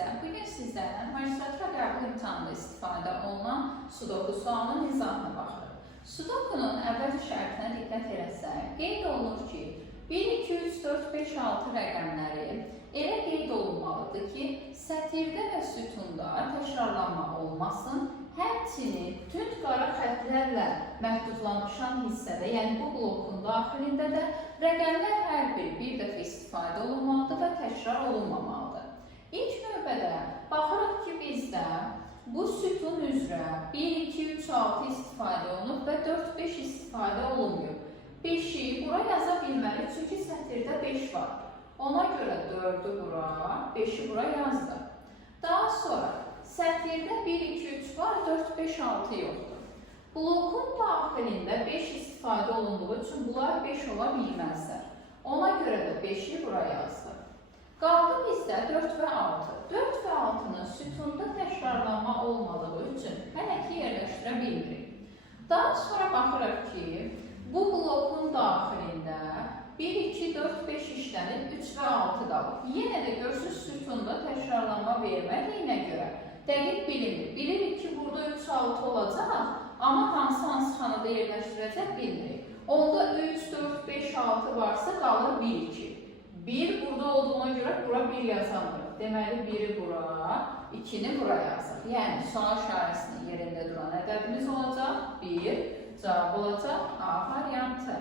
Arkadaşlar, bugün sizlərlə magistratura qəbul imtahanında istifadə olunan sudoku sualının izahına baxırıq. Sudokunun əvvəlki şərtinə diqqət eləsək, qeyd olunur ki, 1, 2, 3, 4, 5, 6 rəqəmləri elə qeyd olunmalıdır ki, sətirdə və sütunda təkrarlanma olmasın, həmçinin tünd qara xətlərlə məhdudlaşan hissədə, yəni bu blokun daxilində də rəqəmlər hər biri bir dəfə istifadə olunmalıdır və təkrar olunmamalıdır. İlk növbədə baxırıq ki, bizdə bu sütun üzrə 1, 2, 3, 6 istifadə olunub və 4, 5 istifadə olunmuyor. 5-i bura yaza bilmərik, çünki sətirdə 5 var. Ona görə 4-ü bura, 5-i bura yazdıq. Daha sonra sətirdə 1, 2, 3 var, 4, 5, 6 yoxdur. Blokun daxilində 5 istifadə olunduğu üçün bunlar 5 ola bilməzlər. Ona görə də 5-i bura yazdıq. Qaldı bizdə 4 və 6. 4 və 6-nın sütunda təkrarlanma olmadığı üçün hələ ki yerləşdirə bilmirik. Daha sonra baxırıq ki, bu blokun daxilində 1, 2, 4, 5 işlənib, 3 və 6 qalıb. Yenə də görürsünüz, sütunda təkrarlanma vermədiyinə görə dəqiq bilinir. Bilirik ki, burada 3, 6 olacaq, amma hansı xanada yerləşdirəcək bilmirik. Onda 3, 4, 5, 6 varsa qalır 1, 2. 1 burada olduğuna görə bura 1 yazamırıq. Deməli 1-i bura, 2-ni bura yazırıq. Yəni sual işarəsinin yerində duran ədədimiz olacaq 1, cavab olacaq A variantı.